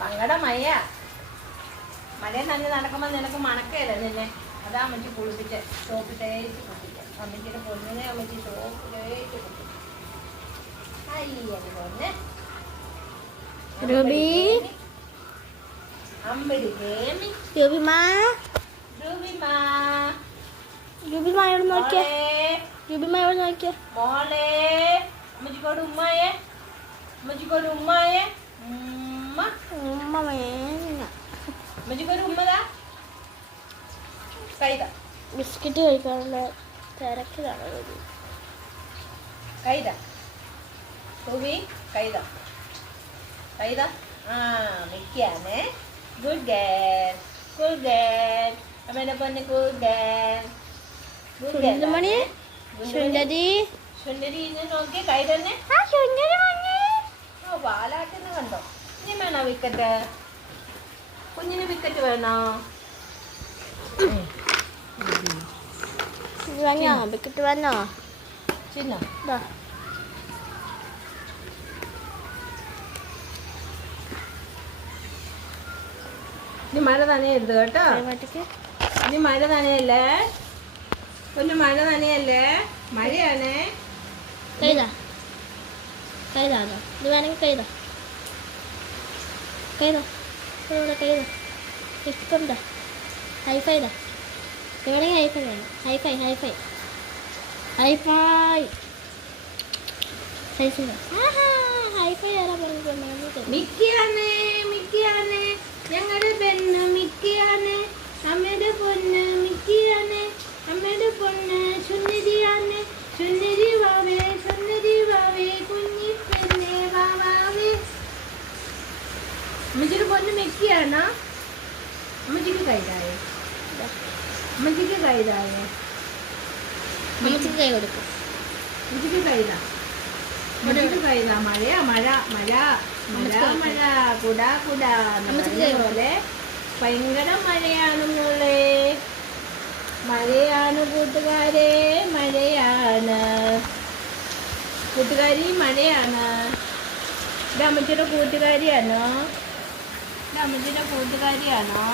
സങ്കടമയ്യ. മഴ നനഞ്ഞ് നടക്കുമ്പോൾ നിനക്ക് മണക്കയല്ലേ നിന്നെ. അതാ അമ്മച്ചി കുളിപ്പിച്ച് സോപ്പ് തേച്ച് കുട്ടിക്കാം. അമ്മച്ചിയുടെ പൊന്നിനെ അമ്മച്ചി സോപ്പ് തേച്ച് കുട്ടിക്കും. അയ്യ പൊന്നെ Ruby. അമ്പടി കേമി. Ruby ma. രൂപിമാ. Ruby ma ഇവിടെ നോക്കിയേ. Ruby ma ഇവിടെ നോക്കിയേ. മോളെ അമ്മച്ചിക്കോട് ഉമ്മായേ. അമ്മച്ചിക്കോട് ഉമ്മായേ. ഉമ്മ. ഉമ്മ വേണ്ട. അമ്മച്ചിക്കൊരു ഉമ്മതാ. കൈതാ. ബിസ്ക്കറ്റ് കഴിക്കാനുള്ള തിരക്കിലാണ് Ruby. കൈതാ. രൂപി കൈതാ. കൈതാ. ആ മിക്കാനേ. Good girl. Good girl. അമ്മേനെ പൊന്നെ ഗുഡ് ഗേൾ. സുന്ദരമണി. സുന്ദരി. സുന്ദരി ഇന്ന് നോക്കി കൈ തന്നെ. ആ സുന്ദരി മണി. ഓ പാലാട്ടിന്ന് കണ്ടോ. ഇനി വേണോ വിക്കറ്റ്? കുഞ്ഞിന് വിക്കറ്റ് വേണോ? വന്നോ ബിക്കറ്റ് വന്നോ? ചിന്ന ദാ. ഇനി മഴ നനയരുത് കേട്ടോ. മാറ്റിക്ക്. ഇനി മഴ നനയല്ലേ. ഒന്ന് മഴ നനയല്ലേ. മഴയാണേ. കൈതാ. കൈതാണോ? ഇത് വേണമെങ്കിൽ കൈതാ. കൈതാ. ഇവിടെ കൈതാ. ഇഷ്ടമുണ്ടോ? ഹൈഫൈതാ. വേണമെങ്കിൽ ഹൈഫൈ വേണം. Hifi hifi hifi size hifi ആരാ പറഞ്ഞിട്ടുണ്ട്? മിക്കിയാണേ. മിക്കിയാണേ. ഞങ്ങളുടെ പെണ്ണ് മിക്കിയാണേ. അമ്മയുടെ പൊണ്ണ് മിക്കിയാണേ. അമ്മയുടെ പൊണ്ണ് സുന്ദരിയാണേ. സുന്ദരി വാവേ. സുന്ദരി വാവേ. കുഞ്ഞി പെണ്ണേ വാവാവേ. അമ്മച്ചിയുടെ പൊണ്ണ് മിക്കിയാണോ? അമ്മച്ചിക്ക് കൈതായേ. അമ്മച്ചിക്ക് കൈതായേ. അമ്മച്ചിക്ക് കൈ കൊടുക്കും. അമ്മച്ചിക്ക് കൈതാ. അമ്മച്ചിക്ക് കൈതാ. മഴയാ മഴ മഴ മഴ മഴ കുടാ കുടാ പോലെ ഭയങ്കര മഴയാണ് മോളെ. മഴയാണ് കൂട്ടുകാരെ. മഴയാണ് കൂട്ടുകാരി. മഴയാണ്. ഇത് അമ്മച്ചിയുടെ കൂട്ടുകാരിയാണോ? ഇത് അമ്മച്ചിയുടെ കൂട്ടുകാരിയാണോ?